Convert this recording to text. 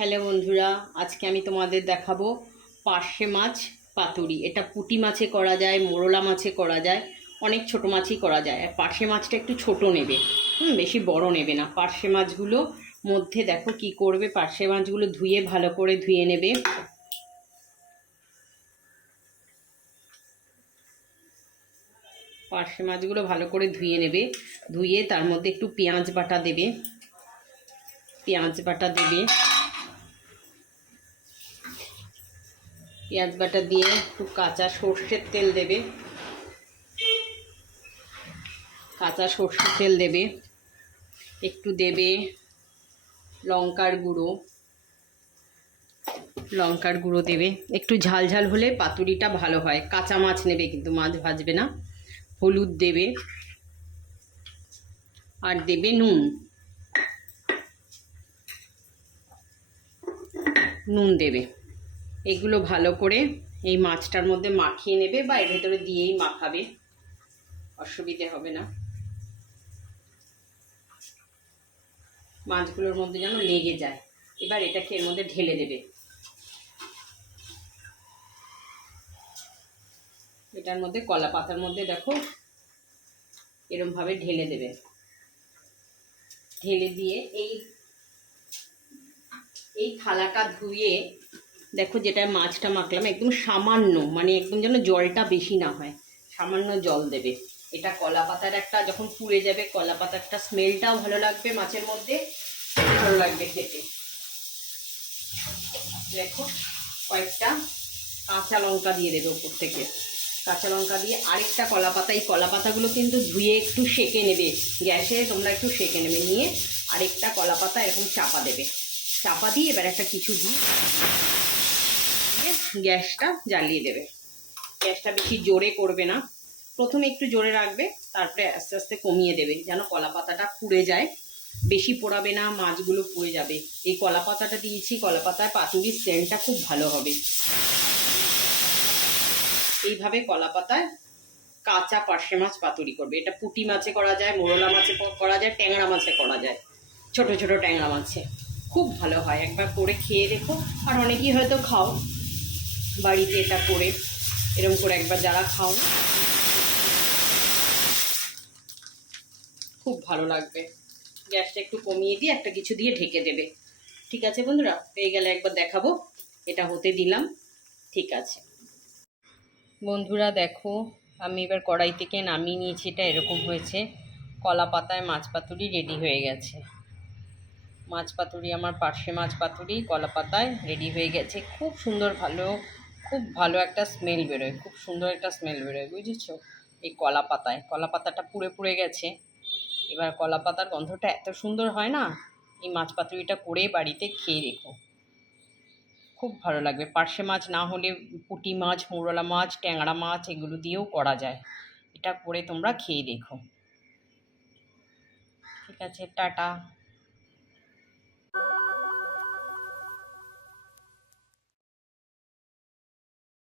Hello বন্ধুরা, আজকে আমি তোমাদের দেখাবো পার্শে মাছ পাতুরি। এটা পুঁটি মাছে করা যায়, মোরলা মাছে করা যায়, অনেক ছোট মাছই করা যায়। আর পার্শে মাছটা একটু ছোট নেবে, বেশি বড় নেবে না। পার্শে মাছগুলো মধ্যে দেখো কি করবে, পার্শে মাছগুলো ধুয়ে ভালো করে ধুয়ে নেবে। পার্শে মাছগুলো ভালো করে ধুয়ে নেবে, ধুয়ে তার মধ্যে একটু পেঁয়াজ বাটা দেবে, পেঁয়াজ বাটা দিয়ে একটু কাঁচা সর্ষের তেল দেবে, একটু দেবে লঙ্কার গুঁড়ো দেবে। একটু ঝাল ঝাল হলে পাতুরিটা ভালো হয়। কাঁচা মাছ নেবে, কিন্তু মাছ ভাজবে না। হলুদ দেবে, আর দেবে নুন দেবে। এগুলো ভালো করে এই মাছটার মধ্যে মাখিয়ে নেবে, বা এর ভেতরে দিয়েই মাখাবে, অসুবিধে হবে না। মাছগুলোর মধ্যে যেন লেগে যায়। এবার এটাকে এর মধ্যে ঢেলে দেবে। এটার মধ্যে কলা পাতার মধ্যে দেখো এরম ভাবে ঢেলে দেবে। ঢেলে দিয়ে এই থালাটা ধুয়ে দেখো, যেটা মাছটা মাখলাম একদম সামান্য, মানে একদম যেন জলটা বেশি না হয়, সামান্য জল দেবে। এটা কলা পাতার একটা, যখন পুড়ে যাবে কলা পাতার একটা স্মেলটাও ভালো লাগবে, মাছের মধ্যে ভালো লাগবে খেতে। দেখো কয়েকটা কাঁচা লঙ্কা দিয়ে দেবে উপর থেকে। কাঁচা লঙ্কা দিয়ে আরেকটা কলা পাতা, এই কলা পাতাগুলো কিন্তু ধুয়ে একটু সেঁকে নেবে গ্যাসে, তোমরা একটু সেঁকে নেবে। নিয়ে আরেকটা কলা পাতা এরকম চাপা দেবে, চাপা দিয়ে এবার একটা কিছু দিয়ে গ্যাসটা জ্বালিয়ে দেবে। গ্যাসটা বেশি জোরে করবে না, প্রথমে একটু জোরে রাখবে, তারপরে আস্তে আস্তে কমিয়ে দেবে, যেন কলা পাতাটা পুড়ে যায়। বেশি পোড়াবে না, মাছগুলো পুড়ে যাবে। এই কলা পাতাটা দিয়েছি, কলা পাতায় পাতুরির সেন্টটা খুব ভালো হবে। এইভাবে কলা পাতায় কাঁচা পার্শে মাছ পাতুরি করবে। এটা পুঁটি মাছে করা যায়, মোরলা মাছে করা যায়, ট্যাংরা মাছে করা যায়, ছোট ছোট ট্যাংরা মাছে খুব ভালো হয়। একবার করে খেয়ে দেখো। আর অনেকেই হয়তো খাও বাড়িতে, এটা করে এরকম করে একবার যারা খাও না, খুব ভালো লাগবে। গ্যাসটা একটু কমিয়ে দিয়ে একটা কিছু দিয়ে ঢেকে দেবে। ঠিক আছে বন্ধুরা, পেয়ে গেলে একবার দেখাবো। এটা হতে দিলাম। ঠিক আছে বন্ধুরা, দেখো আমি এবার কড়াই থেকে নামিয়ে নিয়েছি। এটা এরকম হয়েছে। কলা পাতায় মাছ পাতুরি রেডি হয়ে গেছে। মাছ পাতুরি, আমার পার্শে মাছ পাতুরি কলা পাতায় রেডি হয়ে গেছে। খুব সুন্দর, খুব ভালো একটা স্মেল বেরোয়, খুব সুন্দর একটা স্মেল বেরোয়, বুঝেছো? এই কলা পাতাটা পুড়ে পুড়ে গেছে। এবার কলা পাতার গন্ধটা এত সুন্দর হয় না, এই মাছ পাতুরিটা করে বাড়িতে খেয়ে দেখো, খুব ভালো লাগবে। পার্শে মাছ না হলে পুঁটি মাছ, মৌরলা মাছ, ট্যাংরা মাছ এগুলো দিয়েও করা যায়। এটা করে তোমরা খেয়ে দেখো। ঠিক আছে, টাটা।